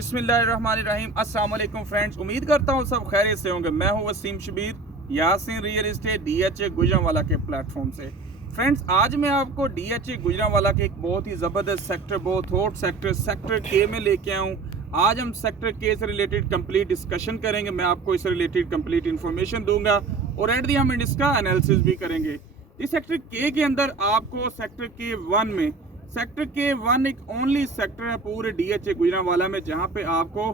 बिस्मिल्लाहिर्रहमानिर्रहीम। अस्सलाम वालेकुम फ्रेंड्स, उम्मीद करता हूँ सब खैरियत से होंगे। मैं हूँ Wasim Shabbir, Yaseen real estate DHA Gujranwala के प्लेटफॉर्म से। फ्रेंड्स, आज मैं आपको DHA गुजरांवाला के एक बहुत ही ज़बरदस्त सेक्टर, बहुत हॉट सेक्टर के में लेके आया हूँ। आज हम सेक्टर के से रिलेटेड कंप्लीट डिस्कशन करेंगे। मैं आपको इससे रिलेटेड कंप्लीट इन्फॉर्मेशन दूंगा और एट दी हम इसका एनालिसिस भी करेंगे। इस सेक्टर के अंदर आपको सेक्टर के 1 में, सेक्टर के 1 एक ओनली सेक्टर है पूरे DHA गुजरांवाला में जहां पे आपको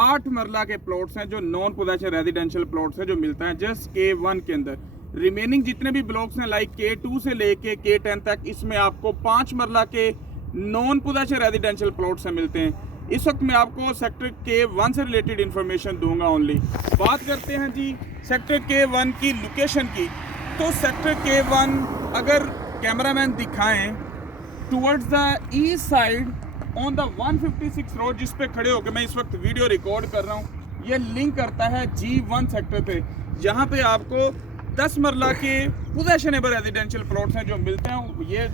8 मरला के प्लॉट्स हैं जो नॉन पोजेशन रेजिडेंशियल प्लॉट्स हैं जो मिलता है जस्ट K1 के अंदर। रिमेनिंग जितने भी ब्लॉक्स हैं लाइक K2 से लेके K10 तक, इसमें आपको 5 मरला के नॉन पोजेशन रेजिडेंशियल प्लॉट्स हैं मिलते हैं। इस वक्त मैं आपको सेक्टर K1 से रिलेटेड इंफॉर्मेशन दूंगा ओनली। बात करते हैं जी सेक्टर K1 की लोकेशन की, तो सेक्टर K1 अगर कैमरामैन दिखाएं towards the east side on the 156 road जिस पे खड़े होकर मैं इस वक्त वीडियो रिकॉर्ड कर रहा हूँ, ये लिंक करता है G1 सेक्टर पे, जहाँ पे आपको 10 मरला के पोजेशनेबल रेजिडेंशियल प्लॉट्स हैं जो मिलते हैं। ये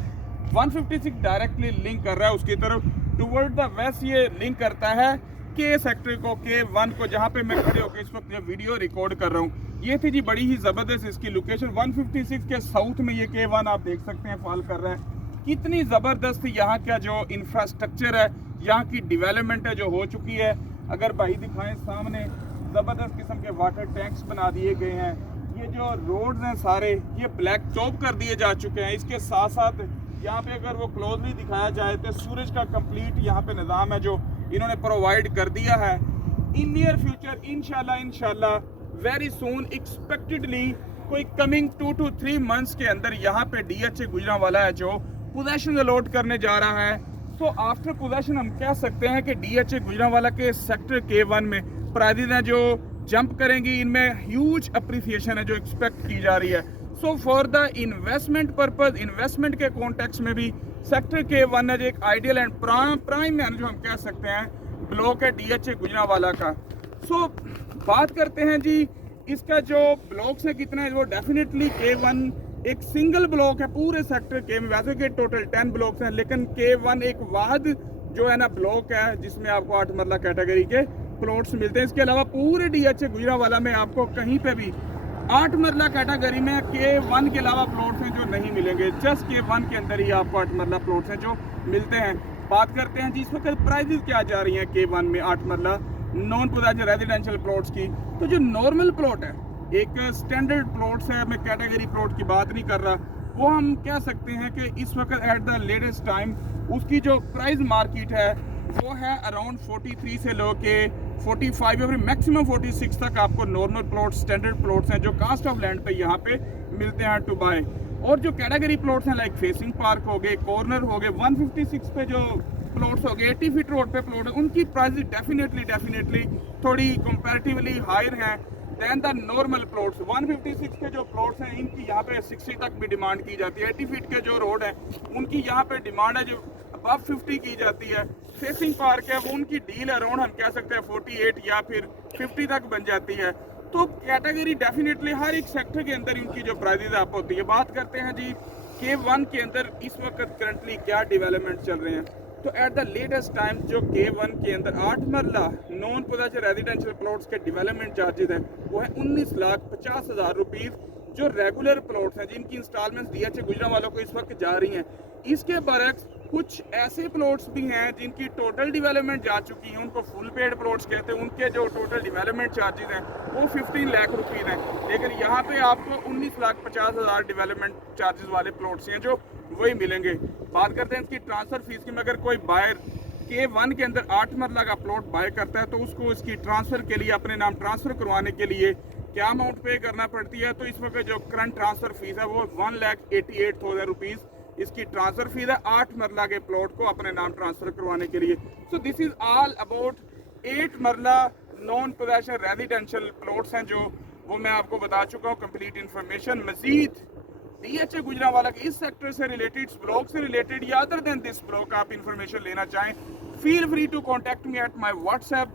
156 डायरेक्टली लिंक कर रहा है उसकी तरफ, टुवर्ड द वेस्ट ये लिंक करता है के सेक्टर को, K1 को, जहाँ पे मैं खड़े होकर इस वक्त ये वीडियो रिकॉर्ड कर रहा हूँ। ये थी जी बड़ी ही ज़बरदस्त इसकी लोकेशन। 156 के साउथ में ये K1 आप देख सकते हैं फॉल कर रहा है। कितनी ज़बरदस्त यहाँ का जो इंफ्रास्ट्रक्चर है, यहाँ की डेवलपमेंट है जो हो चुकी है। अगर भाई दिखाएं सामने, ज़बरदस्त किस्म के वाटर टैंक्स बना दिए गए हैं। ये जो रोड्स हैं सारे ये ब्लैक टॉप कर दिए जा चुके हैं। इसके साथ साथ यहाँ पे अगर वो क्लोजली दिखाया जाए तो सूरज का कंप्लीट यहाँ पे निज़ाम है जो इन्होंने प्रोवाइड कर दिया है। इन नियर फ्यूचर इंशाल्लाह वेरी सून एक्सपेक्टेडली कोई कमिंग 2 to 3 मंथ्स के अंदर यहाँ पे DHA गुजरांवाला है जो पोजेशन अलॉट करने जा रहा है। तो आफ्टर पोजेशन हम कह सकते हैं कि DHA गुजरांवाला के सेक्टर K1 में प्राइजेज हैं जो जंप करेंगी, इनमें ह्यूज अप्रिसिएशन है जो एक्सपेक्ट की जा रही है। So for the investment purpose, investment के कॉन्टेक्स्ट में भी सेक्टर K1 है जो एक आइडियल एंड प्राइम है जो हम कह सकते हैं ब्लॉक है DHA गुजरांवाला का। सो बात करते हैं जी इसका जो ब्लॉक्स है कितना है, वो डेफिनेटली K1 एक सिंगल ब्लॉक है पूरे सेक्टर के में। वैसे के टोटल 10 ब्लॉक्स हैं, लेकिन K1 एक वाद जो है ना ब्लॉक है जिसमें आपको 8 मरला कैटेगरी के प्लॉट्स मिलते हैं। इसके अलावा पूरे DHA गुजरांवाला में आपको कहीं पे भी 8 मरला कैटेगरी में K1 के अलावा प्लॉट्स हैं जो नहीं मिलेंगे। जस्ट K1 के अंदर ही आपको 8 मरला प्लॉट्स हैं जो मिलते हैं। बात करते हैं जी इस वक्त प्राइजेस क्या जा रही हैं K1 में 8 मरला नॉन पोजेशन रेजिडेंशियल प्लॉट्स की। तो जो नॉर्मल प्लॉट है, एक स्टैंडर्ड प्लॉट्स है, मैं कैटेगरी प्लॉट की बात नहीं कर रहा, वो हम कह सकते हैं कि इस वक्त एट द लेटेस्ट टाइम उसकी जो प्राइस मार्केट है वो है अराउंड 43 से लो के 45 या फिर मैक्सिमम 46 तक आपको नॉर्मल प्लॉट्स, स्टैंडर्ड प्लॉट्स हैं जो कास्ट ऑफ लैंड पे यहाँ पे मिलते हैं टू बाय। और जो कैटेगरी प्लॉट्स हैं लाइक फेसिंग पार्क हो गए, कॉर्नर हो गए, 156 पे जो प्लॉट्स हो गए, 80 फीट रोड पे प्लॉट है, उनकी प्राइस डेफिनेटली थोड़ी कंपैरेटिवली हायर हैं दैन द नॉर्मल प्लॉट्स। 156 के जो प्लॉट्स हैं इनकी यहाँ पे 60 तक भी डिमांड की जाती है। 80 फीट के जो रोड है उनकी यहाँ पे डिमांड है जो अबव 50 की जाती है। फेसिंग पार्क है वो उनकी डील अराउंड हम कह सकते हैं 48 या फिर 50 तक बन जाती है। तो कैटेगरी डेफिनेटली हर एक सेक्टर के अंदर उनकी जो प्राइजेज आप होती है। बात करते हैं जी K1 के अंदर इस वक्त करंटली क्या डेवलपमेंट चल रहे हैं। तो एट द लेटेस्ट टाइम जो K1 के अंदर 8 मरला नॉन पोजेशन रेजिडेंशियल प्लॉट्स के डेवलपमेंट चार्जेस हैं वो है 19,50,000 रुपीज़ जो रेगुलर प्लॉट्स हैं जिनकी इंस्टॉलमेंट DHA गुजरांवाला को इस वक्त जा रही हैं। इसके बरक्स कुछ ऐसे प्लॉट्स भी हैं जिनकी टोटल डेवलपमेंट जा चुकी हैं, उनको फुल पेड प्लॉट्स कहते हैं, उनके जो टोटल डेवलपमेंट चार्जेस हैं वो 15 लाख रुपीज़ हैं। लेकिन यहाँ पे आपको 19,50,000 डेवलपमेंट चार्जेस वाले प्लॉट्स हैं जो वही मिलेंगे। बात करते हैं इसकी ट्रांसफ़र फीस की। अगर कोई बायर K1 के अंदर 8 मरला का प्लॉट बाय करता है तो उसको इसकी ट्रांसफ़र के लिए, अपने नाम ट्रांसफ़र करवाने के लिए क्या अमाउंट पे करना पड़ती है। तो इस वक्त जो करंट ट्रांसफ़र फीस है वो 1,88,000 रुपीज़ इसकी ट्रांसफ़र फीस है 8 मरला के प्लॉट को अपने नाम ट्रांसफ़र करवाने के लिए। So this is all about 8 मरला नॉन पोजेशन रेजिडेंशियल प्लॉट्स हैं जो वो मैं आपको बता चुका हूँ कंप्लीट इन्फॉर्मेशन। मजीद DHA गुजरांवाला के इस सेक्टर से रिलेटेड, ब्लॉक से रिलेटेड या अदर देन दिस ब्लॉक आप इंफॉर्मेशन लेना चाहें, feel free to contact me at my WhatsApp